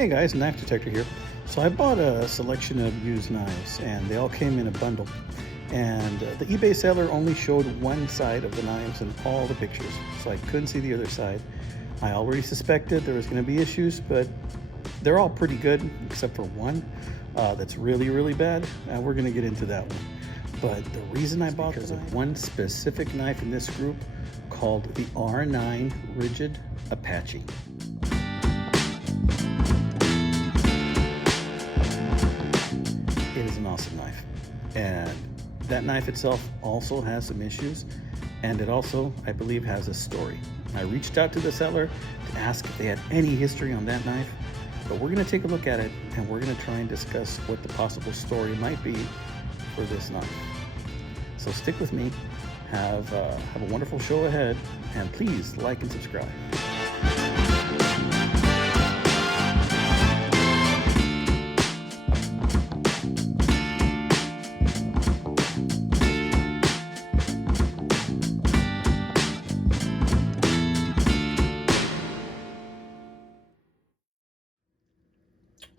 Hey guys, Knife Detector here. So I bought a selection of used knives and they all came in a bundle. And the eBay seller only showed one side of the knives in all the pictures, so I couldn't see the other side. I already suspected there was going to be issues, but they're all pretty good except for one that's really bad, and we're going to get into that one. But the reason I bought is of one specific knife in this group called the R9 Rigid Apache. It is an awesome knife, and that knife itself also has some issues, and it also, I believe, has a story. I reached out to the seller to ask if they had any history on that knife, but we're going to take a look at it and we're going to try and discuss what the possible story might be for this knife. So stick with me, have a wonderful show ahead, and please like and subscribe.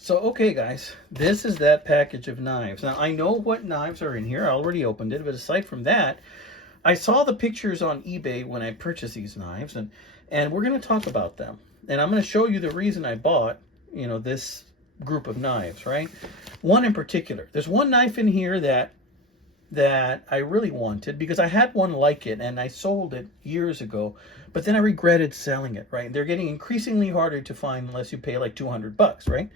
So, okay guys, this is that package of knives. Now, I know what knives are in here. I already opened it, but aside from that, I saw the pictures on eBay when I purchased these knives, and we're going to talk about them. And I'm going to show you the reason I bought, this group of knives, right? One in particular. There's one knife in here that I really wanted because I had one like it and I sold it years ago, but then I regretted selling it, right? They're getting increasingly harder to find unless you pay like $200, right?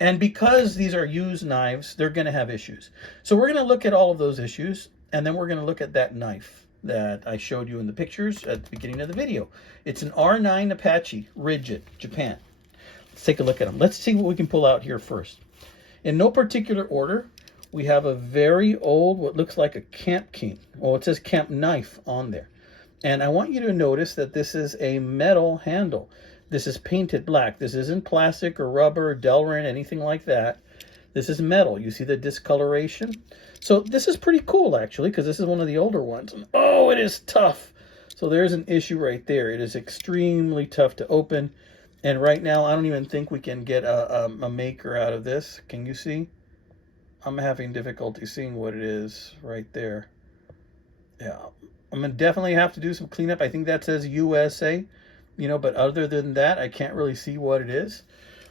And because these are used knives, they're going to have issues. So we're going to look at all of those issues, and then we're going to look at that knife that I showed you in the pictures at the beginning of the video. It's an R9 Apache, rigid, Japan. Let's take a look at them. Let's see what we can pull out here first. In no particular order, we have a very old, what looks like a Camp King. Well, it says Camp Knife on there. And I want you to notice that this is a metal handle. This is painted black. This isn't plastic or rubber or Delrin, anything like that. This is metal. You see the discoloration? So this is pretty cool, actually, because this is one of the older ones. And, oh, it is tough. So there's an issue right there. It is extremely tough to open. And right now, I don't even think we can get a maker out of this. Can you see? I'm having difficulty seeing what it is right there. Yeah, I'm going to definitely have to do some cleanup. I think that says USA. But other than that, I can't really see what it is.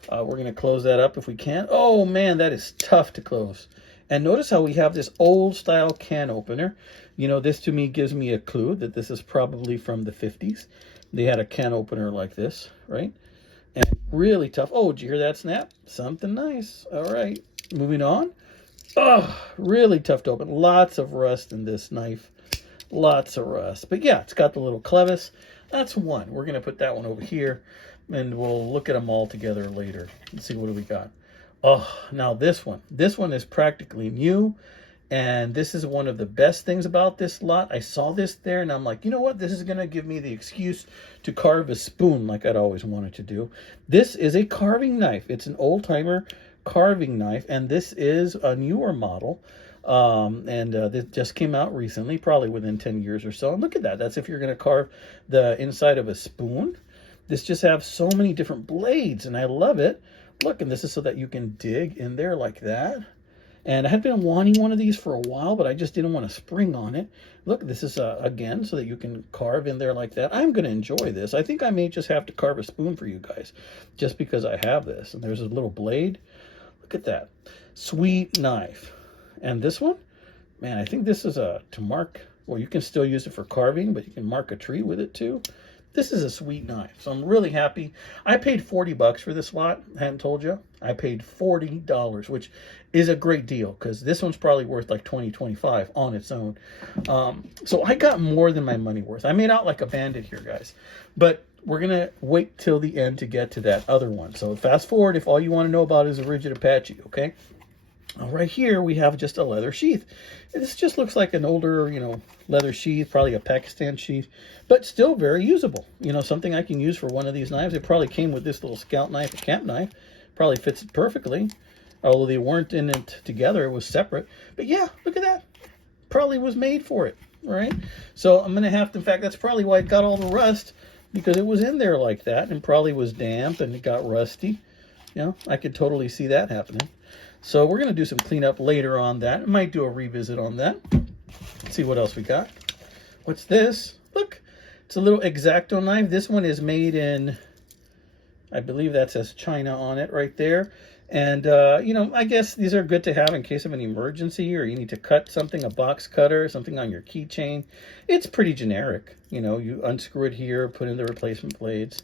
We're going to close that up if we can. Oh, man, that is tough to close. And notice how we have this old-style can opener. This to me gives me a clue that this is probably from the 50s. They had a can opener like this, right? And really tough. Oh, did you hear that snap? Something nice. All right, moving on. Oh, really tough to open. Lots of rust in this knife. Lots of rust. But yeah, it's got the little clevis. That's one. We're going to put that one over here, and we'll look at them all together later. Let's see, what do we got? Oh, now this one. This one is practically new, and this is one of the best things about this lot. I saw this there, and I'm like, you know what? This is going to give me the excuse to carve a spoon like I'd always wanted to do. This is a carving knife. It's an old-timer carving knife, and this is a newer model. This just came out recently, probably within 10 years or so. And look at that. That's if you're going to carve the inside of a spoon. This just has so many different blades, and I love it. Look, and this is so that you can dig in there like that. And I had been wanting one of these for a while, but I just didn't want to spring on it. Look, this is, again, so that you can carve in there like that. I'm going to enjoy this. I think I may just have to carve a spoon for you guys, just because I have this. And there's a little blade. Look at that. Sweet knife. And this one, man, I think this is to mark, well, you can still use it for carving, but you can mark a tree with it too. This is a sweet knife, so I'm really happy. I paid $40 for this lot. I hadn't told you. I paid $40, which is a great deal because this one's probably worth like $20, $25 on its own. So I got more than my money worth. I made out like a bandit here, guys. But we're going to wait till the end to get to that other one. So fast forward if all you want to know about is a rigid Apache, okay? Right here we have just a leather sheath. This just looks like an older, leather sheath, probably a Pakistan sheath, but still very usable. Something I can use for one of these knives. It probably came with this little scout knife, a camp knife. Probably fits it perfectly. Although they weren't in it together, it was separate. But yeah, look at that. Probably was made for it, right? So I'm going to have to, in fact, that's probably why it got all the rust. because it was in there like that and probably was damp and it got rusty. You know, I could totally see that happening. So we're going to do some cleanup later on that. I might do a revisit on that. Let's see what else we got. What's this? Look, it's a little Xacto knife. This one is made in, I believe that says China on it right there. And, you know, I guess these are good to have in case of an emergency or you need to cut something, a box cutter, something on your keychain. It's pretty generic. You know, you unscrew it here, put in the replacement blades.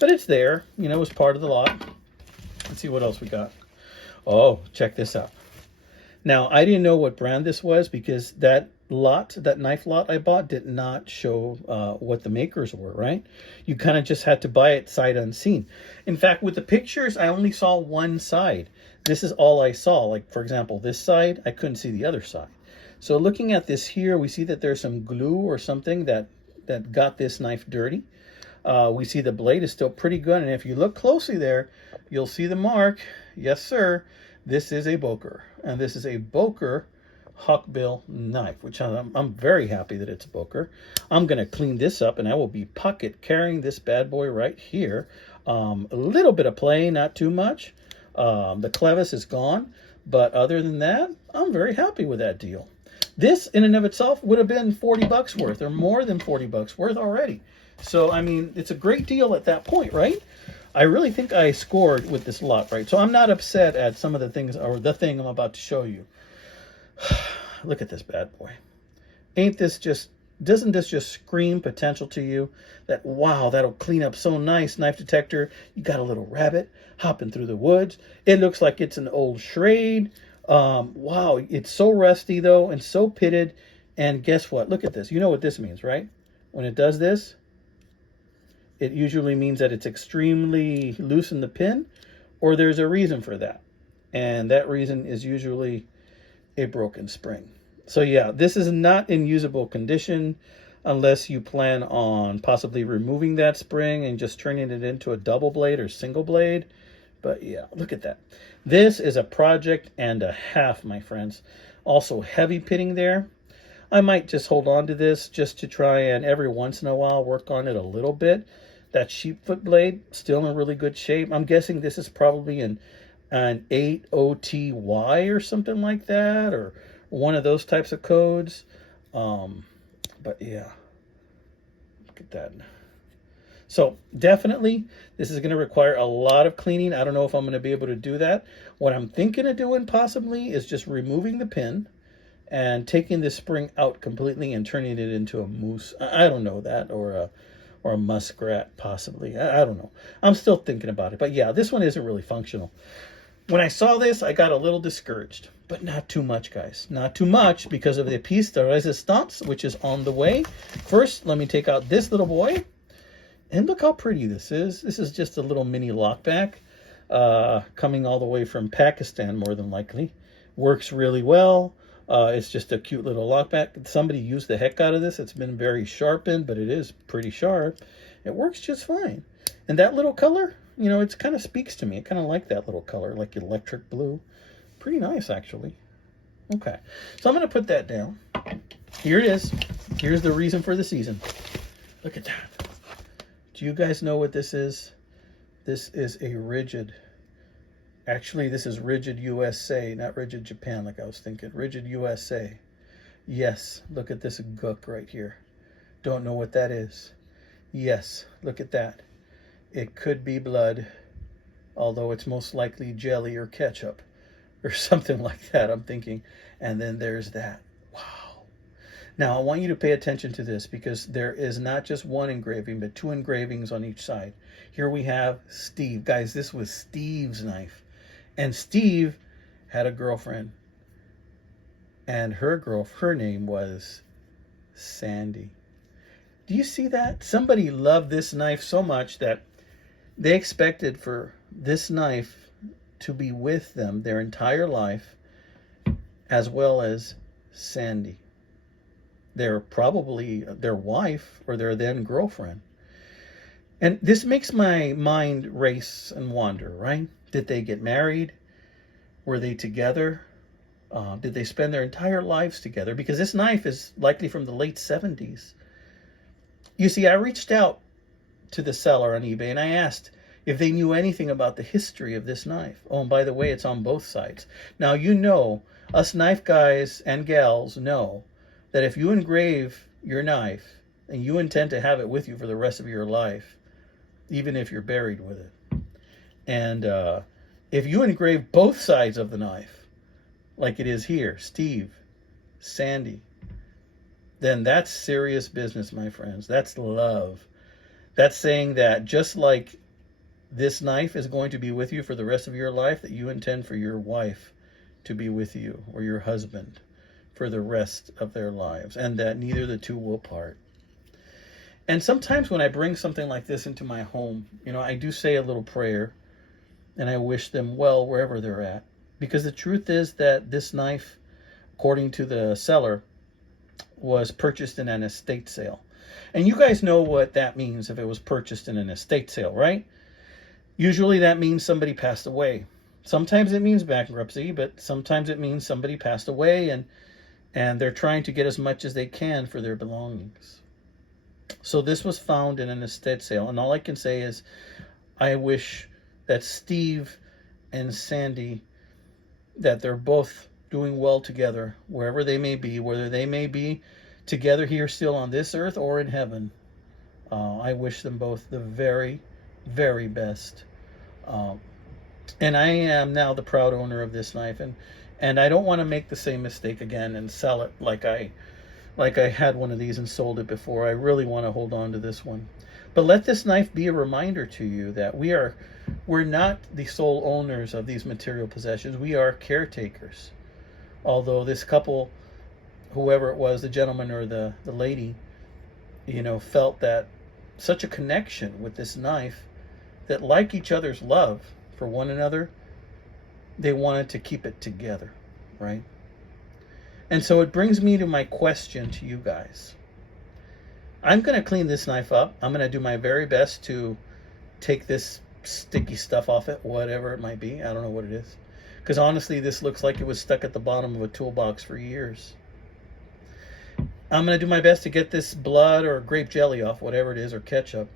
But it's there, you know, as part of the lot. Let's see what else we got. Oh, check this out. Now, I didn't know what brand this was because that knife lot I bought did not show what the makers were, right? You kind of just had to buy it sight unseen. In fact, with the pictures, I only saw one side. This is all I saw. Like, for example, this side, I couldn't see the other side. So looking at this here, we see that there's some glue or something that got this knife dirty. We see the blade is still pretty good. And if you look closely there, you'll see the mark. Yes, sir. This is a Boer. And this is a Boer hawkbill knife, which I'm very happy that it's a Boer. I'm going to clean this up and I will be pocket carrying this bad boy right here. A little bit of play, not too much. The clevis is gone. But other than that, I'm very happy with that deal. This in and of itself would have been 40 bucks worth or more than 40 bucks worth already. So, I mean, it's a great deal at that point, right? I really think I scored with this lot, right? So I'm not upset at some of the things or the thing I'm about to show you. Look at this bad boy. Ain't this just, doesn't this just scream potential to you? That, wow, that'll clean up so nice. Knife detector, you got a little rabbit hopping through the woods. It looks like it's an old Schrade. Wow, it's so rusty though and so pitted. And guess what? Look at this. You know what this means, right? When it does this, it usually means that it's extremely loose in the pin, or there's a reason for that. And that reason is usually a broken spring. So yeah, this is not in usable condition unless you plan on possibly removing that spring and just turning it into a double blade or single blade. But yeah, look at that. This is a project and a half, my friends. Also heavy pitting there. I might just hold on to this just to try and every once in a while work on it a little bit. That sheepfoot blade, still in really good shape. I'm guessing this is probably an 8 OTY or something like that, or one of those types of codes. But yeah, look at that. So definitely, this is going to require a lot of cleaning. I don't know if I'm going to be able to do that. What I'm thinking of doing possibly is just removing the pin and taking this spring out completely and turning it into a moose. I don't know that, or a muskrat possibly. I don't know. I'm still thinking about it. But yeah, this one isn't really functional. When I saw this, I got a little discouraged. But not too much, guys. Not too much because of the piece de resistance, which is on the way. First, let me take out this little boy. And look how pretty this is. This is just a little mini lockback. Coming all the way from Pakistan, more than likely. Works really well. It's just a cute little lockback. Somebody used the heck out of this. It's been very sharpened, but it is pretty sharp. It works just fine. And that little color, you know, it kind of speaks to me. I kind of like that little color, like electric blue. Pretty nice, actually. Okay, so I'm going to put that down. Here it is. Here's the reason for the season. Look at that. Do you guys know what this is? This is a rigid. Actually, this is Rigid USA, not Rigid Japan like I was thinking. Rigid USA. Yes, look at this gook right here. Don't know what that is. Yes, look at that. It could be blood, although it's most likely jelly or ketchup or something like that, I'm thinking. And then there's that. Wow. Now, I want you to pay attention to this because there is not just one engraving, but two engravings on each side. Here we have Steve. Guys, this was Steve's knife. And Steve had a girlfriend. And her name was Sandy. Do you see that? Somebody loved this knife so much that they expected for this knife to be with them their entire life, as well as Sandy. They're probably their wife or their then girlfriend. And this makes my mind race and wander, right? Did they get married? Were they together? Did they spend their entire lives together? Because this knife is likely from the late 70s. You see, I reached out to the seller on eBay and I asked if they knew anything about the history of this knife. Oh, and by the way, it's on both sides. Now, you know, us knife guys and gals know that if you engrave your knife and you intend to have it with you for the rest of your life, even if you're buried with it, and if you engrave both sides of the knife, like it is here, Steve, Sandy, then that's serious business, my friends. That's love. That's saying that just like this knife is going to be with you for the rest of your life, that you intend for your wife to be with you, or your husband, for the rest of their lives, and that neither of the two will part. And sometimes when I bring something like this into my home, you know, I do say a little prayer, and I wish them well wherever they're at. Because the truth is that this knife, according to the seller, was purchased in an estate sale. And you guys know what that means if it was purchased in an estate sale, right? Usually that means somebody passed away. Sometimes it means bankruptcy, but sometimes it means somebody passed away and they're trying to get as much as they can for their belongings. So this was found in an estate sale. And all I can say is I wish that Steve and Sandy, that they're both doing well together, wherever they may be, whether they may be together here still on this earth or in heaven. I wish them both the very, very best. And I am now the proud owner of this knife, and I don't want to make the same mistake again and sell it like I had one of these and sold it before. I really want to hold on to this one. But let this knife be a reminder to you that we're not the sole owners of these material possessions. We are caretakers. Although this couple, whoever it was, the gentleman or the lady, you know, felt that such a connection with this knife that, like each other's love for one another, they wanted to keep it together, right? And so it brings me to my question to you guys. I'm going to clean this knife up. I'm going to do my very best to take this sticky stuff off it, whatever it might be. I don't know what it is. Because honestly, this looks like it was stuck at the bottom of a toolbox for years. I'm going to do my best to get this blood or grape jelly off, whatever it is, or ketchup.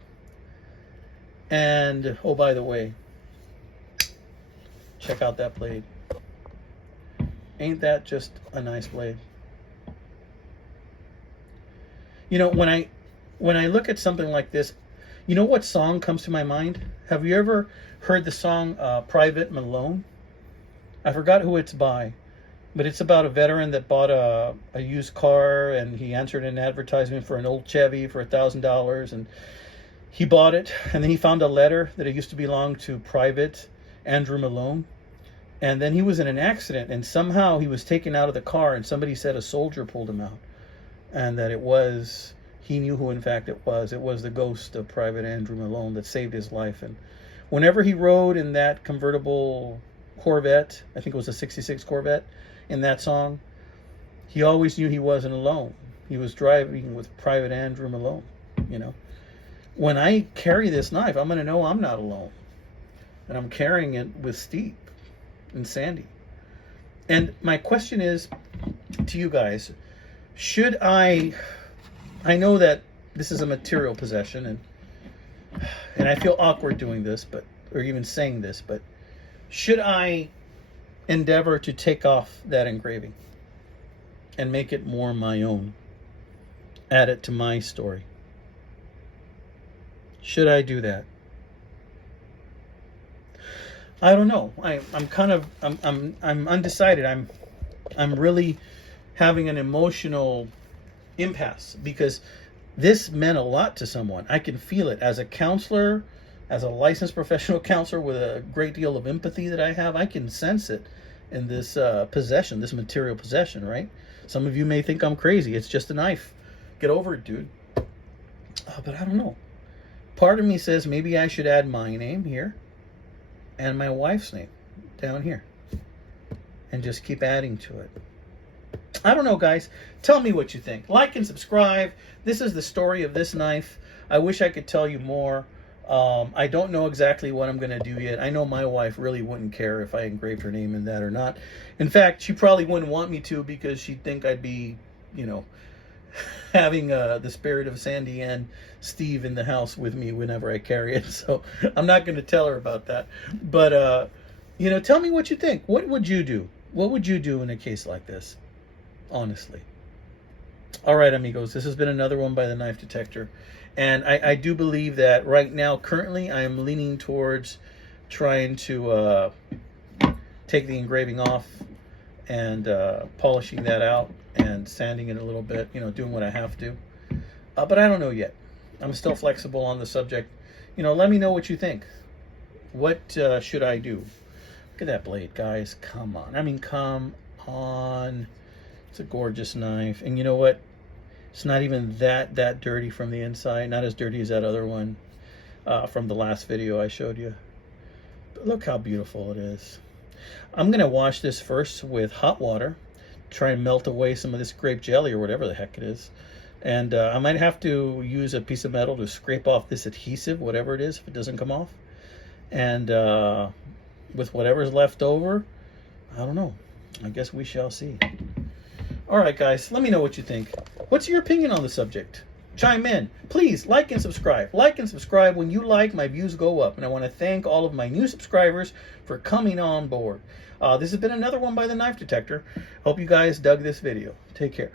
And, oh, by the way, check out that blade. Ain't that just a nice blade? You know, when I look at something like this, you know what song comes to my mind? Have you ever heard the song Private Malone? I forgot who it's by, but it's about a veteran that bought a used car, and he answered an advertisement for an old Chevy for $1,000, and he bought it, and then he found a letter that it used to belong to Private Andrew Malone. And then he was in an accident, and somehow he was taken out of the car, and somebody said a soldier pulled him out, and that he knew who in fact it was. It was the ghost of Private Andrew Malone that saved his life. And whenever he rode in that convertible Corvette, I think it was a 66 Corvette, in that song, he always knew he wasn't alone. He was driving with Private Andrew Malone, you know. When I carry this knife, I'm going to know I'm not alone. And I'm carrying it with Steve and Sandy. And my question is to you guys, should I know that this is a material possession, and I feel awkward doing this, or even saying this, but should I endeavor to take off that engraving and make it more my own? Add it to my story. Should I do that? I don't know. I'm undecided. I'm really having an emotional impasse because this meant a lot to someone. I can feel it as a counselor, as a licensed professional counselor with a great deal of empathy that I have. I can sense it in this possession, this material possession, right? Some of you may think I'm crazy. It's just a knife. Get over it, dude. But I don't know. Part of me says maybe I should add my name here and my wife's name down here and just keep adding to it. I don't know, guys. Tell me what you think. Like and subscribe. This is the story of this knife. I wish I could tell you more. I don't know exactly what I'm going to do yet. I know my wife really wouldn't care if I engraved her name in that or not. In fact, she probably wouldn't want me to because she'd think I'd be, you know, having the spirit of Sandy and Steve in the house with me whenever I carry it. So I'm not going to tell her about that. But, you know, tell me what you think. What would you do? What would you do in a case like this? Honestly. All right, amigos, this has been another one by the Knife Detector. And I do believe that right now, currently, I am leaning towards trying to take the engraving off and polishing that out and sanding it a little bit, you know, doing what I have to. But I don't know yet. I'm still flexible on the subject. You know, let me know what you think. What should I do? Look at that blade, guys. Come on. I mean, come on. It's a gorgeous knife. And you know what? It's not even that dirty from the inside. Not as dirty as that other one from the last video I showed you. But look how beautiful it is. I'm going to wash this first with hot water. Try and melt away some of this grape jelly or whatever the heck it is. And I might have to use a piece of metal to scrape off this adhesive, whatever it is, if it doesn't come off. And with whatever's left over, I don't know. I guess we shall see. All right, guys, let me know what you think. What's your opinion on the subject? Chime in. Please like and subscribe. Like and subscribe. When you like, my views go up. And I want to thank all of my new subscribers for coming on board. This has been another one by the Knife Detector. Hope you guys dug this video. Take care.